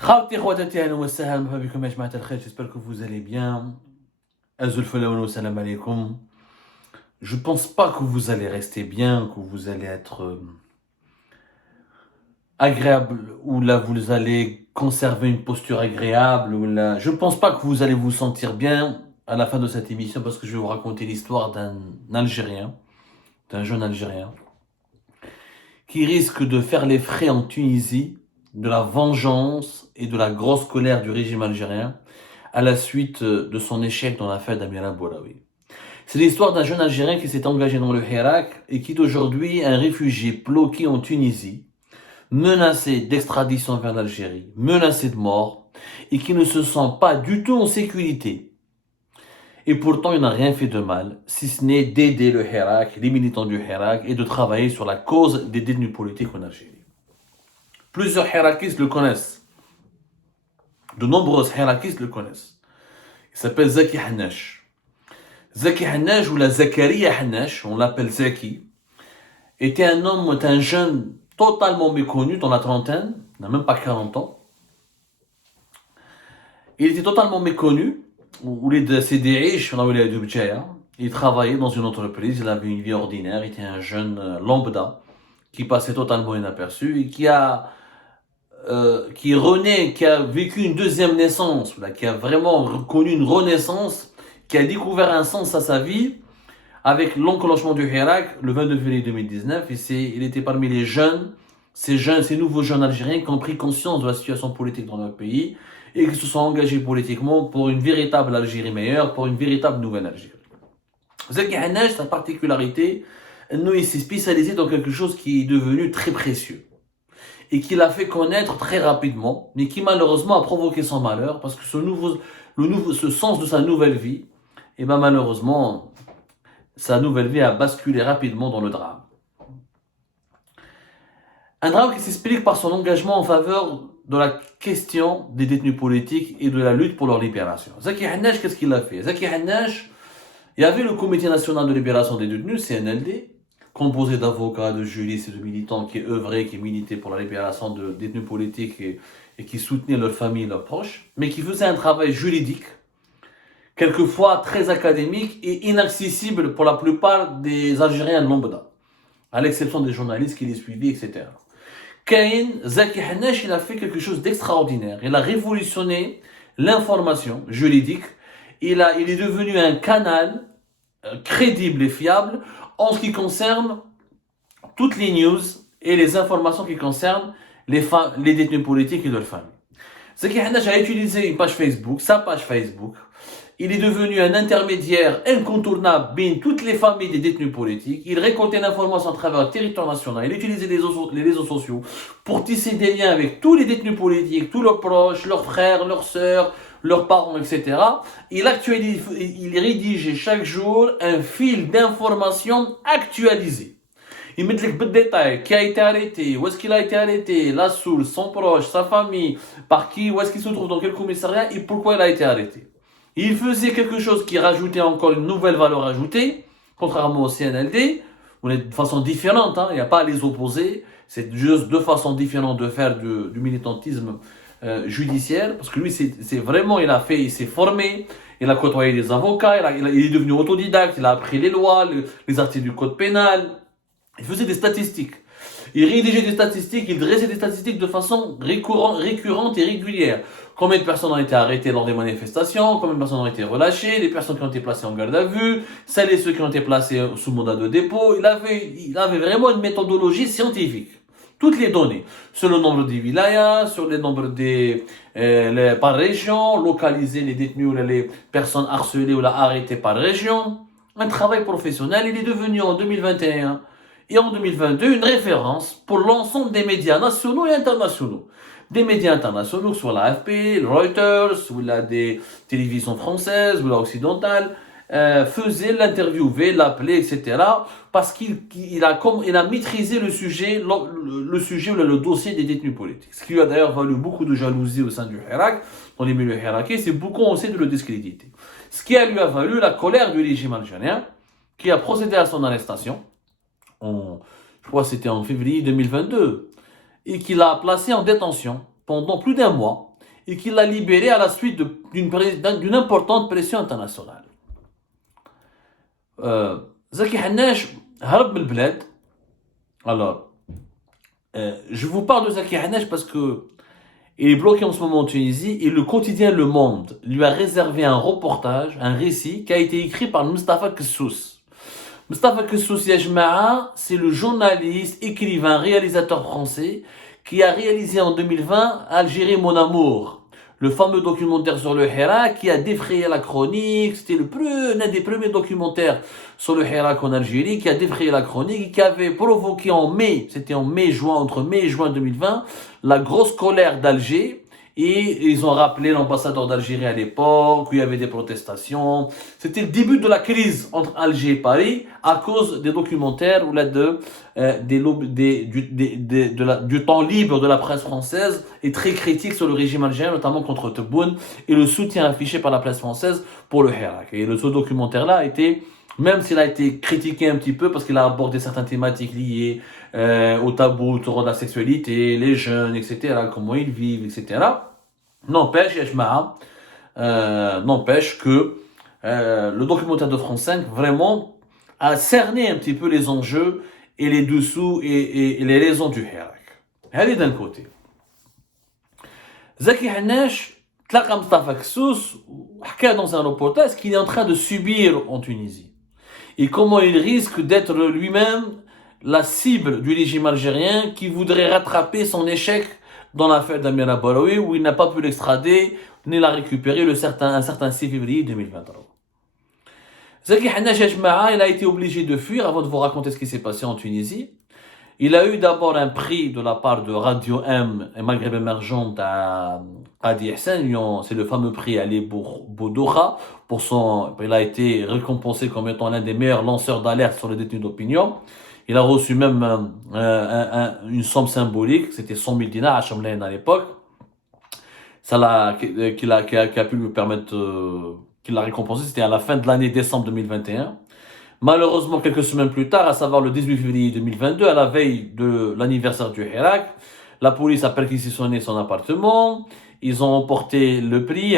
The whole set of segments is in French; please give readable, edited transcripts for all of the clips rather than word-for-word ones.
Khawti khawatati ahlan wa sahlan marhaba bikum ya jama'at al-khair, j'espère que vous allez bien. Azul wa salam alaikum. Je pense pas que vous allez rester bien, que vous allez être agréable, ou là vous allez conserver une posture agréable, ou là je pense pas que vous allez vous sentir bien à la fin de cette émission parce que je vais vous raconter l'histoire d'un Algérien, d'un jeune Algérien qui risque de faire les frais en Tunisie de la vengeance et de la grosse colère du régime algérien à la suite de son échec dans l'affaire d'Amira Boulaoui. C'est l'histoire d'un jeune Algérien qui s'est engagé dans le Hirak et qui est aujourd'hui un réfugié bloqué en Tunisie, menacé d'extradition vers l'Algérie, menacé de mort et qui ne se sent pas du tout en sécurité. Et pourtant, il n'a rien fait de mal, si ce n'est d'aider le Hirak, les militants du Hirak, et de travailler sur la cause des détenus politiques en Algérie. Plusieurs Hirakistes le connaissent. De nombreux Hirakistes le connaissent. Il s'appelle Zaki Hannash. Zaki Hannash ou la Zakaria Hannash, on l'appelle Zaki, était un jeune totalement méconnu dans la trentaine, il n'a même pas 40 ans. Il était totalement méconnu, il travaillait dans une entreprise, il avait une vie ordinaire, il était un jeune lambda qui passait totalement inaperçu et qui a vécu une deuxième naissance, qui a vraiment connu une renaissance, qui a découvert un sens à sa vie avec l'enclenchement du Hirak le 22 février 2019. Et il était parmi les ces nouveaux jeunes Algériens qui ont pris conscience de la situation politique dans leur pays et qui se sont engagés politiquement pour une véritable Algérie meilleure, pour une véritable nouvelle Algérie. Zaki Hannash, sa particularité, il s'est spécialisé dans quelque chose qui est devenu très précieux et qui l'a fait connaître très rapidement, mais qui malheureusement a provoqué son malheur parce que ce sens de sa nouvelle vie, et ben malheureusement, sa nouvelle vie a basculé rapidement dans le drame. Un drame qui s'explique par son engagement en faveur de la question des détenus politiques et de la lutte pour leur libération. Zaki Hannash, qu'est-ce qu'il a fait? Zaki Hannash, il y avait le Comité national de libération des détenus, CNLD, composé d'avocats, de juristes et de militants qui œuvraient, qui militaient pour la libération de détenus politiques et qui soutenaient leurs familles et leurs proches, mais qui faisaient un travail juridique, quelquefois très académique et inaccessible pour la plupart des Algériens lambda, à l'exception des journalistes qui les suivaient, etc. Zaki Hannash, il a fait quelque chose d'extraordinaire. Il a révolutionné l'information juridique. Il est devenu un canal crédible et fiable en ce qui concerne toutes les news et les informations qui concernent les détenus politiques et leurs familles. Zaki Hannash a utilisé une page Facebook, sa page Facebook. Il est devenu un intermédiaire incontournable entre toutes les familles des détenus politiques. Il récoltait l'information à travers le territoire national. Il utilisait les réseaux sociaux pour tisser des liens avec tous les détenus politiques, tous leurs proches, leurs frères, leurs sœurs, leurs parents, etc. Il rédigeait chaque jour un fil d'informations actualisé. Il met le détail, qui a été arrêté, où est-ce qu'il a été arrêté, la source, son proche, sa famille, par qui, où est-ce qu'il se trouve, dans quel commissariat et pourquoi il a été arrêté. Il faisait quelque chose qui rajoutait encore une nouvelle valeur ajoutée, contrairement au CNLD, de façon différente, il n'y a pas à les opposer, c'est juste deux façons différentes de faire du militantisme judiciaire, parce que lui, il s'est formé, il a côtoyé des avocats, il est devenu autodidacte, il a appris les lois, les articles du code pénal, il faisait des statistiques. Il rédigeait des statistiques, il dressait des statistiques de façon récurrente et régulière. Combien de personnes ont été arrêtées lors des manifestations, combien de personnes ont été relâchées, les personnes qui ont été placées en garde à vue, celles et ceux qui ont été placés sous mandat de dépôt. Il avait vraiment une méthodologie scientifique. Toutes les données, sur le nombre des wilayas, sur le nombre par région, localiser les détenus ou les personnes harcelées ou arrêtées par région. Un travail professionnel, il est devenu en 2021 et en 2022 une référence pour l'ensemble des médias nationaux et internationaux. Des médias internationaux, soit l'AFP, Reuters, ou des télévisions françaises, ou occidentales, faisaient l'interviewer, l'appelaient, etc. parce qu'il a maîtrisé le sujet ou le dossier des détenus politiques. Ce qui lui a d'ailleurs valu beaucoup de jalousie au sein du Hirak, dans les milieux hirakais, c'est beaucoup on sait de le discréditer. Ce qui lui a valu la colère du régime algérien, qui a procédé à son arrestation, je crois que c'était en février 2022, et qui l'a placé en détention pendant plus d'un mois, et qu'il l'a libéré à la suite d'une importante pression internationale. Zaki Hannash harb min al-blad. Alors, je vous parle de Zaki Hannash parce que il est bloqué en ce moment en Tunisie et le quotidien Le Monde lui a réservé un reportage, un récit qui a été écrit par Mustafa Kessous. Mustafa Kessous Yajma'a, c'est le journaliste, écrivain, réalisateur français qui a réalisé en 2020 Algérie mon amour, le fameux documentaire sur le Hirak qui a défrayé la chronique. C'était l'un des premiers documentaires sur le Hirak en Algérie qui a défrayé la chronique et qui avait provoqué en mai, c'était en entre mai et juin 2020, la grosse colère d'Alger. Et ils ont rappelé l'ambassadeur d'Algérie à l'époque, où il y avait des protestations. C'était le début de la crise entre Alger et Paris à cause des documentaires ou du temps libre de la presse française et très critique sur le régime algérien, notamment contre Tebboune, et le soutien affiché par la presse française pour le Hirak. Et ce documentaire-là a été, même s'il a été critiqué un petit peu parce qu'il a abordé certaines thématiques liées au tabou autour de la sexualité, les jeunes, etc., comment ils vivent, etc., n'empêche que le documentaire de France 5 vraiment a cerné un petit peu les enjeux et les dessous et les raisons du Hirak. Elle est d'un côté. Zaki Hannash تلاقى Mustafa Kessous حكى dans un reportage qu'il est en train de subir en Tunisie et comment il risque d'être lui-même la cible du régime algérien qui voudrait rattraper son échec dans l'affaire d'Amir Baraoui où il n'a pas pu l'extrader ni la récupérer un certain 6 février 2023. Zaki Hannash Yajma'a, il a été obligé de fuir avant de vous raconter ce qui s'est passé en Tunisie. Il a eu d'abord un prix de la part de Radio M et Maghreb émergent à Qadi Hassan, c'est le fameux prix Ali Boudoura. Il a été récompensé comme étant l'un des meilleurs lanceurs d'alerte sur les détenus d'opinion. Il a reçu même une somme symbolique, c'était 100 000 dinars à Chamlain à l'époque. Qui a pu lui permettre, qu'il l'a récompensé, c'était à la fin de l'année décembre 2021. Malheureusement, quelques semaines plus tard, à savoir le 18 février 2022, à la veille de l'anniversaire du Hirak, la police a perquisitionné son appartement, ils ont emporté le prix,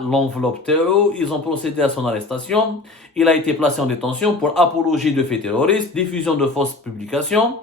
l'enveloppe Théo, ils ont procédé à son arrestation, il a été placé en détention pour apologie de faits terroristes, diffusion de fausses publications,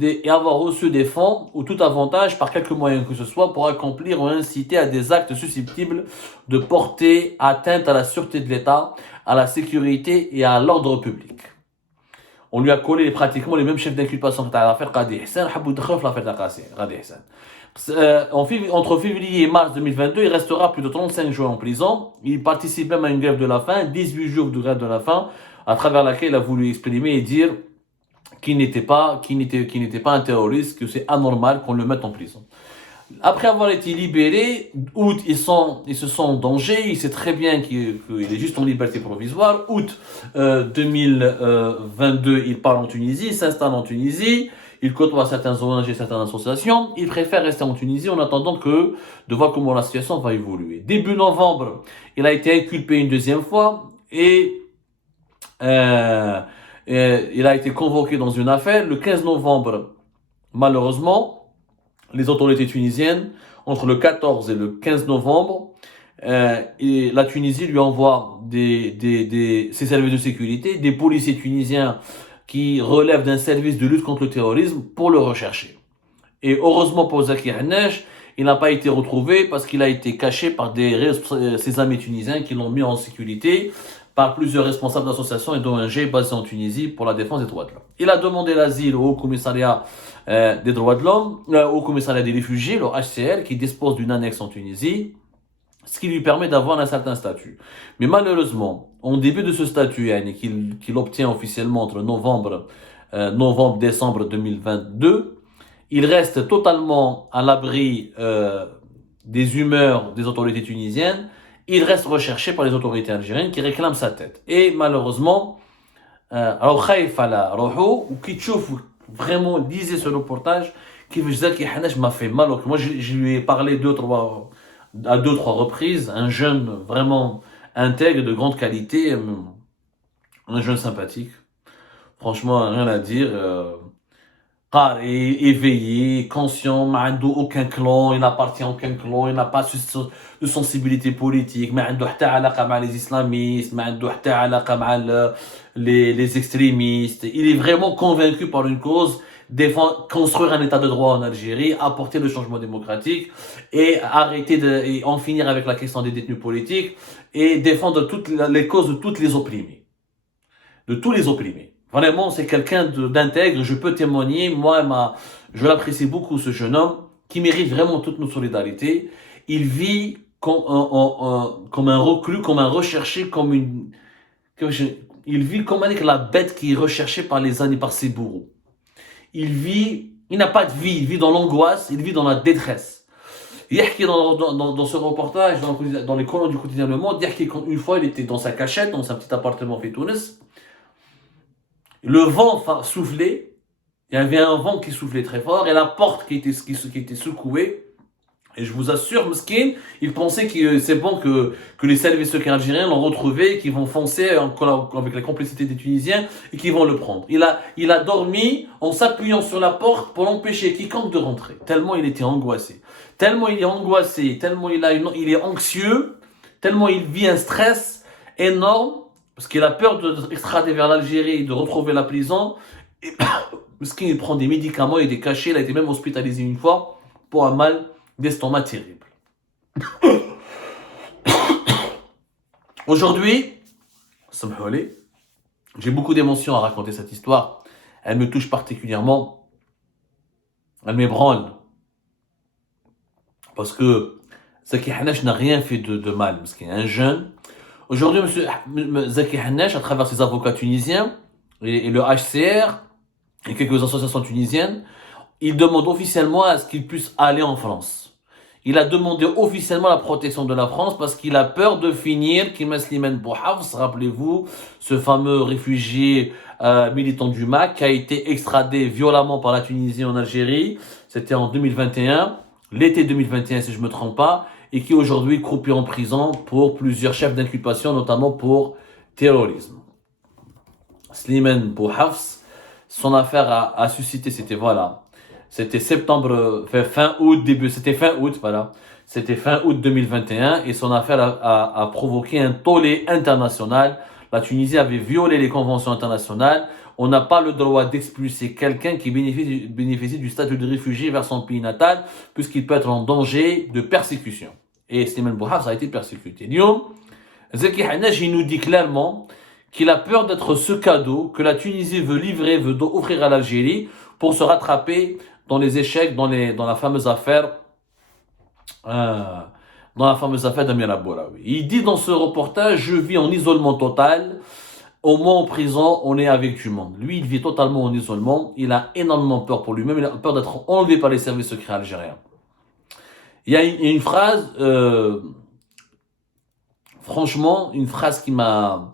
et avoir reçu des fonds ou tout avantage par quelque moyen que ce soit pour accomplir ou inciter à des actes susceptibles de porter atteinte à la sûreté de l'État, à la sécurité et à l'ordre public. On lui a collé pratiquement les mêmes chefs d'inculpation que l'affaire Qadi Hassan, Qadi Hassan. Entre février et mars 2022, il restera plus de 35 jours en prison. Il participe même à une grève de la faim, 18 jours de grève de la faim, à travers laquelle il a voulu exprimer et dire qu'il n'était pas un terroriste, que c'est anormal qu'on le mette en prison. Après avoir été libéré, août, il se sent en danger, il sait très bien qu'il est juste en liberté provisoire. Août 2022, il part en Tunisie, il s'installe en Tunisie, il côtoie certains ONG, certaines associations. Il préfère rester en Tunisie en attendant de voir comment la situation va évoluer. Début novembre, il a été inculpé une deuxième fois et il a été convoqué dans une affaire. Le 15 novembre, malheureusement, les autorités tunisiennes, entre le 14 et le 15 novembre, et la Tunisie lui envoie ses services de sécurité, des policiers tunisiens qui relèvent d'un service de lutte contre le terrorisme pour le rechercher. Et heureusement pour Zaki Hannash, il n'a pas été retrouvé parce qu'il a été caché par ses amis tunisiens qui l'ont mis en sécurité par plusieurs responsables d'associations et d'ONG basés en Tunisie pour la défense des droits de l'homme. Il a demandé l'asile au commissariat des droits de l'homme, au commissariat des réfugiés, le HCR, qui dispose d'une annexe en Tunisie, ce qui lui permet d'avoir un certain statut. Mais malheureusement, en début de ce statut, qu'il obtient officiellement entre novembre-décembre 2022, il reste totalement à l'abri des humeurs des autorités tunisiennes. Il reste recherché par les autorités algériennes qui réclament sa tête. Et malheureusement, alors Khaïf ala Roho, ou qui vraiment disait ce reportage, qui Zaki Hannash m'a fait mal. Moi, je lui ai parlé à deux, trois reprises, un jeune vraiment intègre, de grande qualité, un jeune sympathique. Franchement, rien à dire. éveillé, conscient, ما عنده aucun clan, il n'appartient à aucun clan, il n'a pas de sensibilité politique, ما عنده حتى علاقة مع les islamistes, ما عنده حتى علاقة مع les extrémistes. Il est vraiment convaincu par une cause, défendre, construire un état de droit en Algérie, apporter le changement démocratique et et en finir avec la question des détenus politiques et défendre toutes les causes de toutes les opprimés. De tous les opprimés. Vraiment, c'est quelqu'un d'intègre, je peux témoigner. Moi, je l'apprécie beaucoup, ce jeune homme, qui mérite vraiment toute notre solidarité. Il vit comme un reclus, comme un recherché, il vit comme la bête qui est recherchée par par ses bourreaux. Il n'a pas de vie, il vit dans l'angoisse, il vit dans la détresse. Dans ce reportage, dans les colonnes du quotidien Le Monde, une fois, il était dans sa cachette, dans un petit appartement fait Tunis. Le vent soufflait, il y avait un vent qui soufflait très fort et la porte qui était secouée. Et je vous assure, Meskin, il pensait que c'est bon que les services secrets algériens l'ont retrouvé, qu'ils vont foncer avec la complicité des Tunisiens et qu'ils vont le prendre. Il a dormi en s'appuyant sur la porte pour empêcher quiconque de rentrer. Tellement il était angoissé. Tellement il est angoissé, tellement il est anxieux, tellement il vit un stress énorme. Parce qu'il a peur d'être extradé vers l'Algérie et de retrouver la prison. Et, il prend des médicaments et des cachets. Il a été même hospitalisé une fois pour un mal d'estomac terrible. Aujourd'hui, j'ai beaucoup d'émotions à raconter cette histoire. Elle me touche particulièrement. Elle m'ébranle. Parce que Zaki Hanash n'a rien fait de mal. Parce qu'il est un jeune. Aujourd'hui, M. Zaki Hanash, à travers ses avocats tunisiens et le HCR et quelques associations tunisiennes, il demande officiellement à ce qu'il puisse aller en France. Il a demandé officiellement la protection de la France parce qu'il a peur de finir comme Slimane Bouhafs, rappelez-vous, ce fameux réfugié militant du MAC qui a été extradé violemment par la Tunisie en Algérie. C'était en 2021, l'été 2021 si je ne me trompe pas, et qui aujourd'hui croupit en prison pour plusieurs chefs d'inculpation, notamment pour terrorisme. Slimane Bouhafs, son affaire a suscité, c'était septembre, fin août, c'était fin août 2021 et son affaire a provoqué un tollé international. La Tunisie avait violé les conventions internationales. On n'a pas le droit d'expulser quelqu'un qui bénéficie du statut de réfugié vers son pays natal, puisqu'il peut être en danger de persécution. Et Slimane Bouhafs a été persécuté. Lyon, Zaki Hanash, il nous dit clairement qu'il a peur d'être ce cadeau que la Tunisie veut offrir à l'Algérie pour se rattraper dans les échecs, dans la fameuse affaire d'Amir Abouraoui. Il dit dans ce reportage, je vis en isolement total. Au moins en prison, on est avec du monde. Lui, il vit totalement en isolement. Il a énormément peur pour lui-même. Il a peur d'être enlevé par les services secrets algériens. Il y a une phrase, franchement, une phrase qui m'a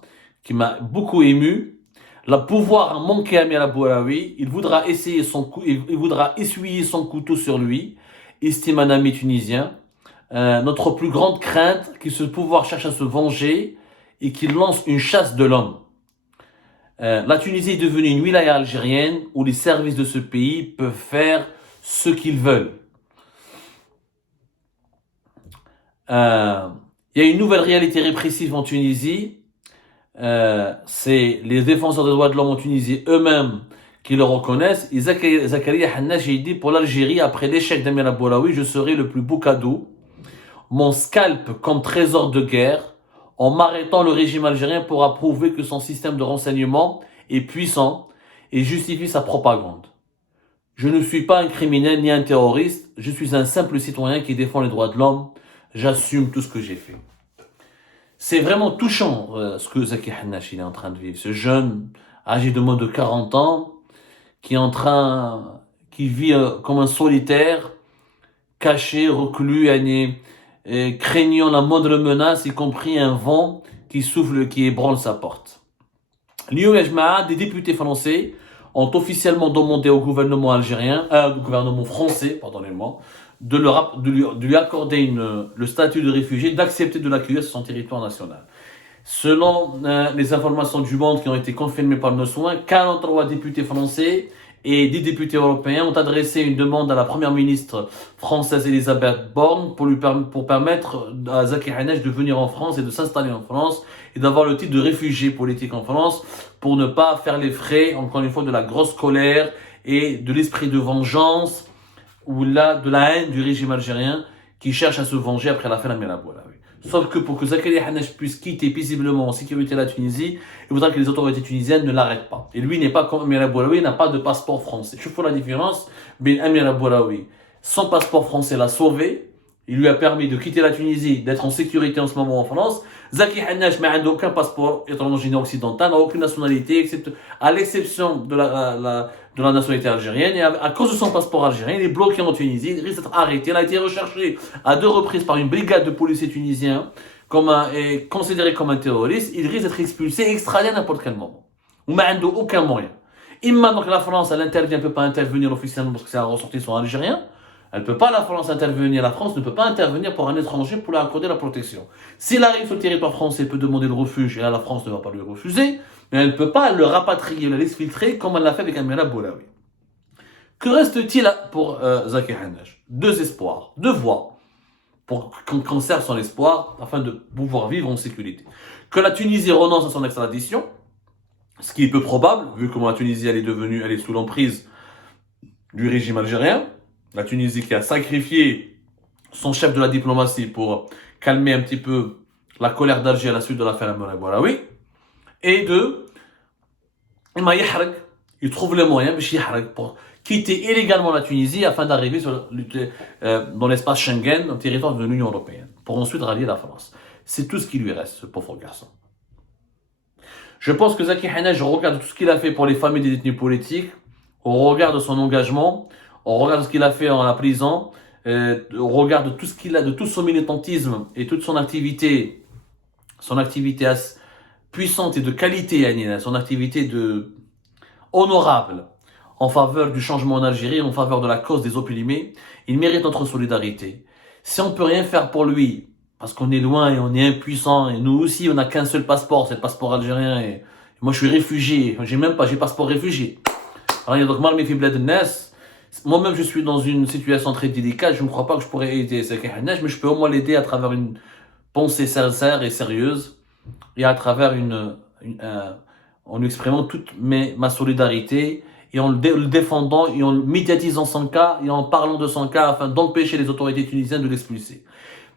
beaucoup ému. Le pouvoir a manqué à Amir Abouraoui. Il voudra essuyer son couteau sur lui. Estime un ami tunisien. Notre plus grande crainte, que ce pouvoir cherche à se venger et qu'il lance une chasse de l'homme. La Tunisie est devenue une wilaya algérienne où les services de ce pays peuvent faire ce qu'ils veulent. Il y a une nouvelle réalité répressive en Tunisie. C'est les défenseurs des droits de l'homme en Tunisie eux-mêmes qui le reconnaissent. Et Zakaria Hanash dit pour l'Algérie, après l'échec d'Amir Abouraoui, je serai le plus beau cadeau. Mon scalp comme trésor de guerre. En m'arrêtant, le régime algérien pourra prouver que son système de renseignement est puissant et justifie sa propagande. Je ne suis pas un criminel ni un terroriste, je suis un simple citoyen qui défend les droits de l'homme. J'assume tout ce que j'ai fait. C'est vraiment touchant ce que Zaki Hanash est en train de vivre. Ce jeune, âgé de moins de 40 ans, qui vit comme un solitaire, caché, reclus, craignant la moindre menace, y compris un vent qui souffle, qui ébranle sa porte. L'Union Ejma'a, des députés français, ont officiellement demandé au gouvernement français, pardonnez-moi, de lui accorder le statut de réfugié, d'accepter de l'accueillir sur son territoire national. Selon les informations du Monde qui ont été confirmées par nos soins, 43 députés français et des députés européens ont adressé une demande à la première ministre française Elisabeth Borne pour permettre à Zaki Hanesh de venir en France et de s'installer en France et d'avoir le titre de réfugié politique en France pour ne pas faire les frais, encore une fois, de la grosse colère et de l'esprit de vengeance ou de la haine du régime algérien qui cherche à se venger après l'affaire Amir Aboualaoui. Sauf que pour que Zaki Hanesh puisse quitter paisiblement en sécurité la Tunisie, il faudra que les autorités tunisiennes ne l'arrêtent pas. Et lui n'est pas comme Amir Aboualaoui, n'a pas de passeport français. Je fais la différence. Ben Amir Aboualaoui, son passeport français l'a sauvé. Il lui a permis de quitter la Tunisie, d'être en sécurité en ce moment en France. Zaki Hanesh n'a aucun passeport étranger occidental, n'a aucune nationalité, à l'exception de la nationalité algérienne. Et à cause de son passeport algérien, il est bloqué en Tunisie, il risque d'être arrêté. Il a été recherché à 2 reprises par une brigade de policiers tunisiens et considéré comme un terroriste. Il risque d'être expulsé et extradé à n'importe quel moment. On n'a aucun moyen. Maintenant que la France, elle ne peut pas intervenir officiellement parce que c'est un ressortissant algérien. Elle ne peut pas, la France, intervenir. La France ne peut pas intervenir pour un étranger pour lui accorder la protection. S'il arrive sur le territoire français, il peut demander le refuge, et là, la France ne va pas lui refuser, mais elle ne peut pas le rapatrier, le l'exfiltrer, comme elle l'a fait avec Amir Aboualaoui. Que reste-t-il pour Zaki Hanesh? 2 espoirs, 2 voies, pour qu'on conserve son espoir, afin de pouvoir vivre en sécurité. Que la Tunisie renonce à son extradition, ce qui est peu probable, vu comment la Tunisie elle est sous l'emprise du régime algérien. La Tunisie qui a sacrifié son chef de la diplomatie pour calmer un petit peu la colère d'Alger à la suite de l'affaire Amir Aboualaoui. Et 2, il trouve les moyens pour quitter illégalement la Tunisie afin d'arriver dans l'espace Schengen, dans le territoire de l'Union européenne, pour ensuite rallier la France. C'est tout ce qui lui reste, ce pauvre garçon. Je pense que Zaki Hanesh, au regard de tout ce qu'il a fait pour les familles des détenus politiques, au regard de son engagement, au regard de ce qu'il a fait en la prison, au regard de tout ce qu'il a, de tout son militantisme et toute son activité puissante et de qualité, son activité honorable en faveur du changement en Algérie, en faveur de la cause des opprimés, il mérite notre solidarité. Si on peut rien faire pour lui, parce qu'on est loin et on est impuissant, et nous aussi on n'a qu'un seul passeport, c'est le passeport algérien, et moi je suis réfugié, j'ai passeport réfugié. Alors, donc, moi-même, je suis dans une situation très délicate. Je ne crois pas que je pourrais aider Zaki Hanesh, mais je peux au moins l'aider à travers une pensée sincère et sérieuse et à travers en exprimant toute ma solidarité et en le défendant et en médiatisant son cas et en parlant de son cas afin d'empêcher les autorités tunisiennes de l'expulser.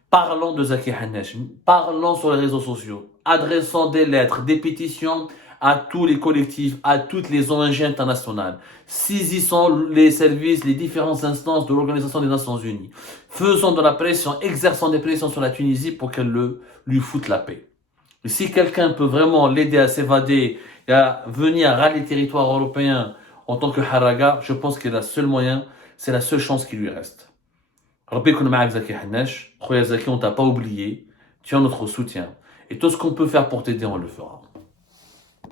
Parlons de Zaki Hanesh, parlons sur les réseaux sociaux, adressant des lettres, des pétitions à tous les collectifs, à toutes les ONG internationales. Saisissons les services, les différentes instances de l'Organisation des Nations Unies. Faisons de la pression, exerçons des pressions sur la Tunisie pour qu'elle lui foute la paix. Et si quelqu'un peut vraiment l'aider à s'évader et à venir rallier le territoire européen en tant que Haraga, je pense que le seul moyen, c'est la seule chance qui lui reste. Rabbi Koun Ma'ak Zaki Hanesh, Khoya Zaki, on t'a pas oublié, tu as notre soutien. Et tout ce qu'on peut faire pour t'aider, on le fera.